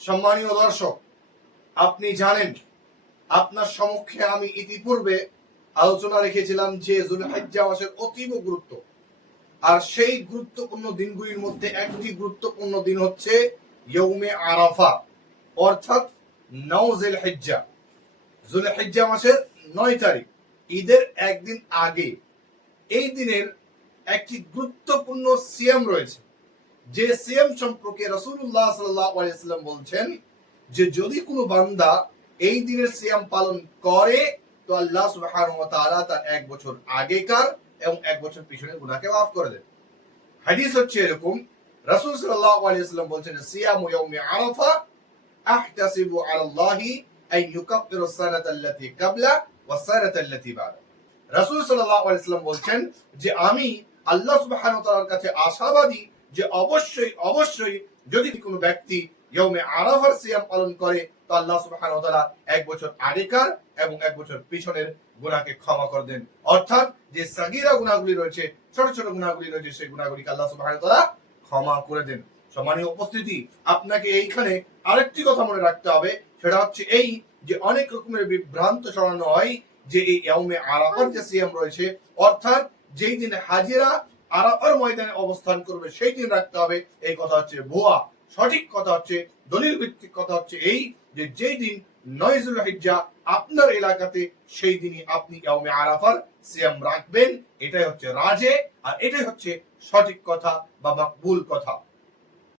সম্মানীয় দর্শক, আপনি জানেন আপনার সম্মুখে আমি ইতিপূর্বে আলোচনা রেখেছিলাম যে যুলহিজ্জা মাসের অতীব গুরুত্ব, আর সেই গুরুত্বপূর্ণ দিনগুলির মধ্যে একটি গুরুত্বপূর্ণ দিন হচ্ছে ইয়ৌমে আরাফা, অর্থাৎ 9 জিলহিজ্জা। যুলহিজ্জা মাসের 9 তারিখ, ঈদের একদিন আগে এই দিনের একটি গুরুত্বপূর্ণ সিয়াম রয়েছে, যে সিয়াম সম্পর্কে রাসূলুল্লাহ সাল্লাল্লাহু আলাইহি ওয়াসাল্লাম বলছেন যে যদি কোনো বান্দা এই দিনের সিয়াম পালন করে তো আল্লাহ সুবহানাহু ওয়া তাআলা তার 1 বছর আগেকার এবং 1 বছর পিছনের গুনাহকে মাফ করে দেন। হাদিস হচ্ছে এরকম, রাসূল সাল্লাল্লাহু আলাইহি ওয়াসাল্লাম বলছেন সিয়ামু ইয়াউমি আরাফা আহতাসিবু আলাল্লাহি আন ইউকাফিরু সানাতা আল্লাতী ক্বাবলা ওয়াস সানাতা আল্লাতী বা'দা। রাসূল সাল্লাল্লাহু আলাইহি ওয়াসাল্লাম বলছেন যে আমি আল্লাহ সুবহানাহু ওয়া তাআলার কাছে আশাবাদী যে অবশ্যই যদি কোনো ব্যক্তি ইয়ৌমে আরাফার সিয়াম পালন করে তো আল্লাহ সুবহানাহু ওয়া তাআলা 1 বছর আগেকার এবং 1 বছর পিছনের গুনাহকে ক্ষমা করে দেন। অর্থাৎ যে সাগীরা গুনাহগুলি রয়েছে, ছোট ছোট গুনাহগুলি রয়েছে, সেই গুনাহগুলিকে আল্লাহ সুবহানাহু ওয়া তাআলা ক্ষমা করে দেন। সম্মানীয় উপস্থিতি, আপনাকে এইখানে আরেকটি কথা মনে রাখতে হবে, সেটা হচ্ছে এই যে অনেক রকমের বিভ্রান্ত ছড়ানো হয় যে এই ইয়ৌমে আরাফার যে সিয়াম রয়েছে, অর্থাৎ যেই দিন হাজিরা আরাফার ময়দানে অবস্থান করবে সেই দিন রাখতে হবে, এই কথা হচ্ছে ভুয়া। সঠিক কথা হচ্ছে, দলিল ভিত্তিক কথা হচ্ছে এই যে যেই দিন 9 যুলহিজ্জা আপনার এলাকাতে সেই দিনই আপনি ইয়ৌমে আরাফার সিয়াম রাখবেন। এটাই হচ্ছে রাজে, আর এটাই হচ্ছে সঠিক কথা বা মাকবুল কথা।